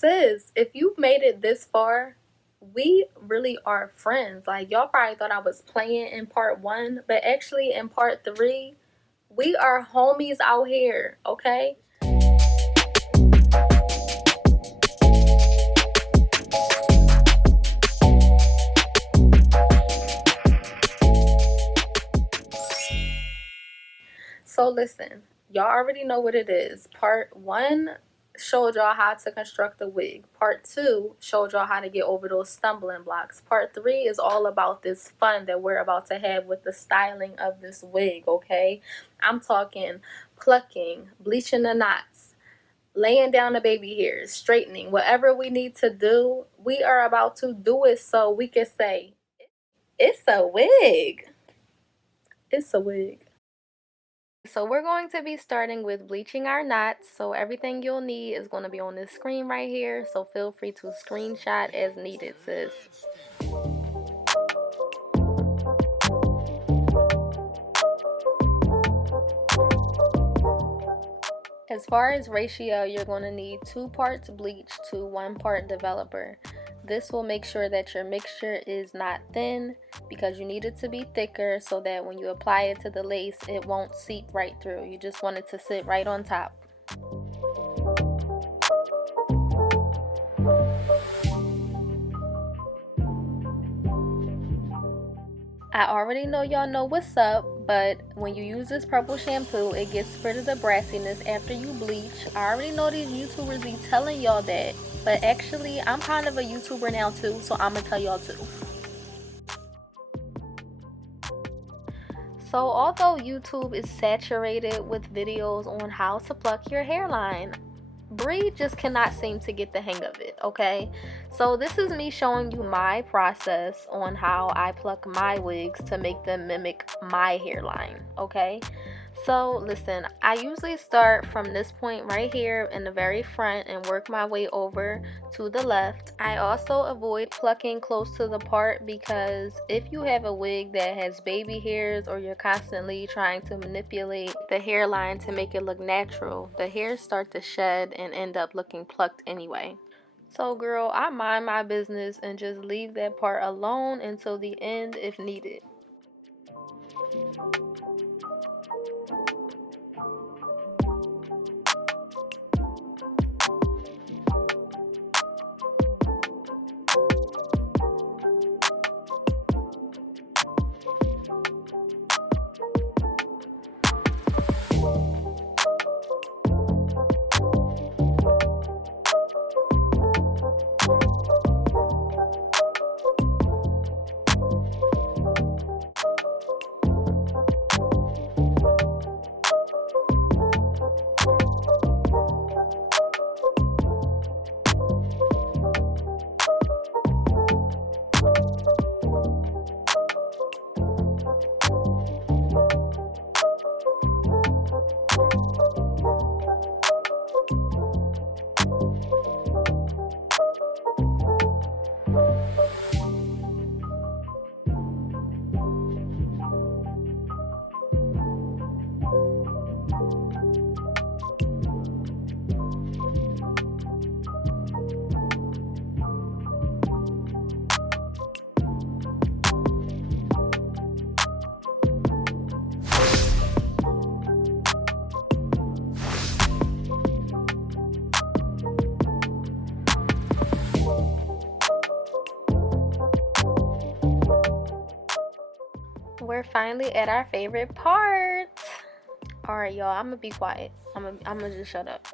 sis, if you've made it this far, we really are friends. Like, y'all probably thought I was playing in part 1, but actually in part 3, we are homies out here, okay? So listen, y'all already know what it is. Part 1 showed y'all how to construct a wig. Part 2 showed y'all how to get over those stumbling blocks. Part 3 is all about this fun that we're about to have with the styling of this wig, okay? I'm talking plucking, bleaching the knots, laying down the baby hairs, straightening, whatever we need to do, we are about to do it so we can say, it's a wig. It's a wig. So we're going to be starting with bleaching our knots. So everything you'll need is going to be on this screen right here. So feel free to screenshot as needed, sis. As far as ratio, you're going to need 2 parts bleach to 1 part developer. This will make sure that your mixture is not thin because you need it to be thicker so that when you apply it to the lace, it won't seep right through. You just want it to sit right on top. I already know y'all know what's up, but when you use this purple shampoo, it gets rid of the brassiness after you bleach. I already know these YouTubers be telling y'all that, but actually I'm kind of a YouTuber now too, so I'm gonna tell y'all too. So although YouTube is saturated with videos on how to pluck your hairline, Bree just cannot seem to get the hang of it, okay? So this is me showing you my process on how I pluck my wigs to make them mimic my hairline, okay? So listen, I usually start from this point right here in the very front and work my way over to the left. I also avoid plucking close to the part because if you have a wig that has baby hairs or you're constantly trying to manipulate the hairline to make it look natural, the hairs start to shed and end up looking plucked anyway. So girl, I mind my business and just leave that part alone until the end if needed. We're finally at our favorite part. Alright, y'all, I'm gonna be quiet. I'm gonna just shut up.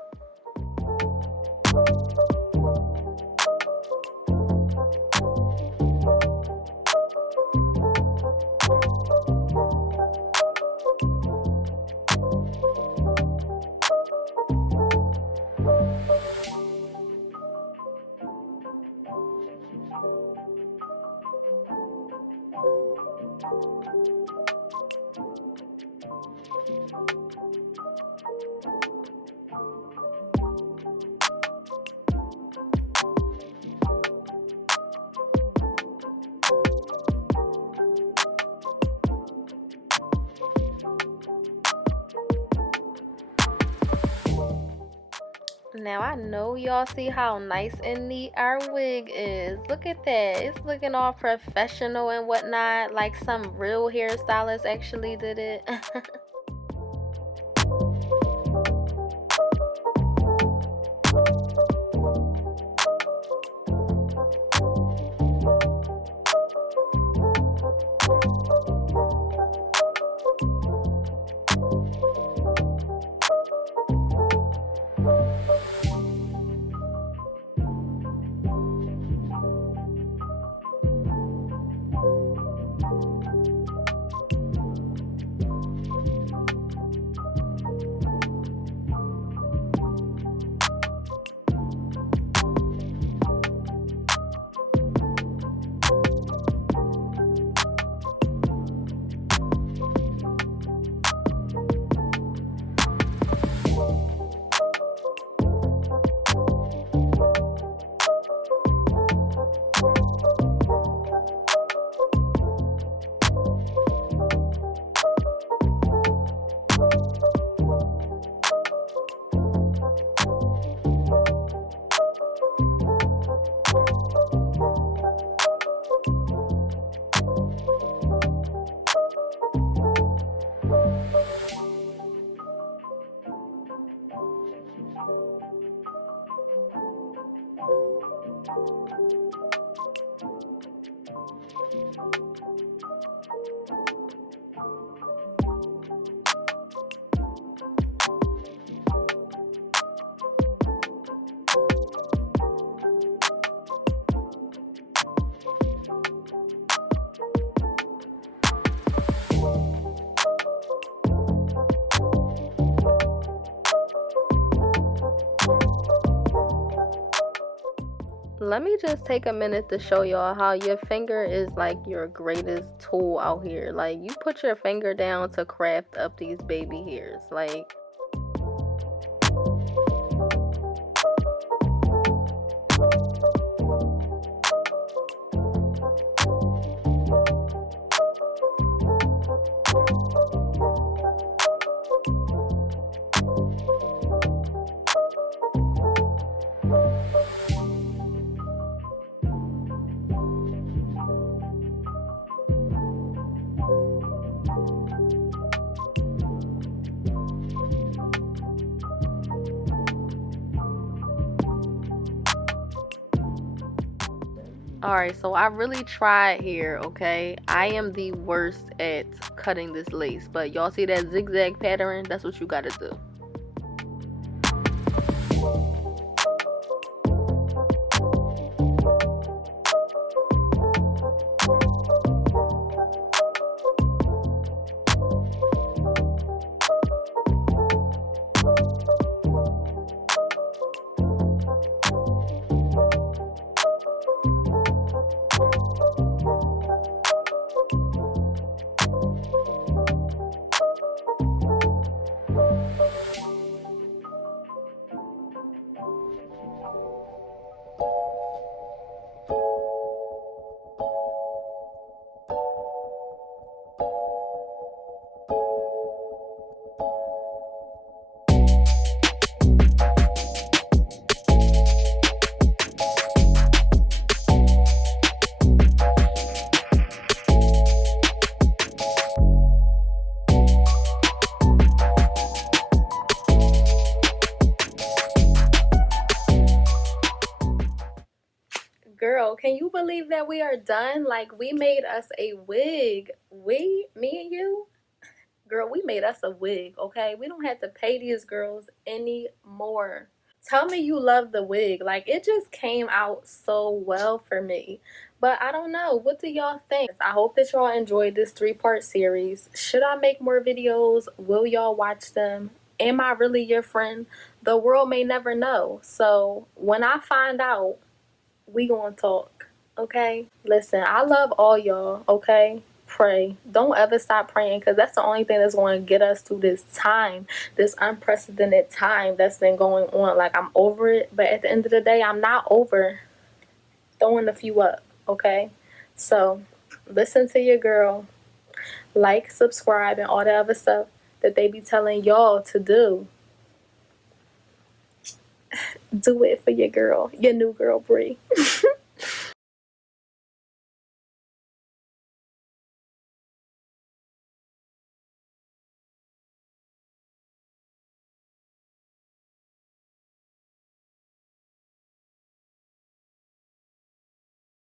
Now I know y'all see how nice and neat our wig is. Look at that. It's looking all professional and whatnot, like some real hairstylist actually did it. Let me just take a minute to show y'all how your finger is like your greatest tool out here. Like, you put your finger down to craft up these baby hairs. Like, alright, so I really tried here, okay? I am the worst at cutting this lace, but y'all see that zigzag pattern? That's what you gotta do. Girl, can you believe that we are done? Like, we made us a wig. Me and you? Girl, we made us a wig, okay? We don't have to pay these girls anymore. Tell me you love the wig. Like, it just came out so well for me. But I don't know. What do y'all think? I hope that y'all enjoyed this 3-part series. Should I make more videos? Will y'all watch them? Am I really your friend? The world may never know. So when I find out, we gonna talk, okay? Listen, I love all y'all, okay? Pray. Don't ever stop praying, because that's the only thing that's going to get us through this time, this unprecedented time that's been going on. Like, I'm over it, but at the end of the day, I'm not over throwing a few up, okay? So listen to your girl, like, subscribe, and all the other stuff that they be telling y'all to do. Do it for your girl, your new girl, Bree.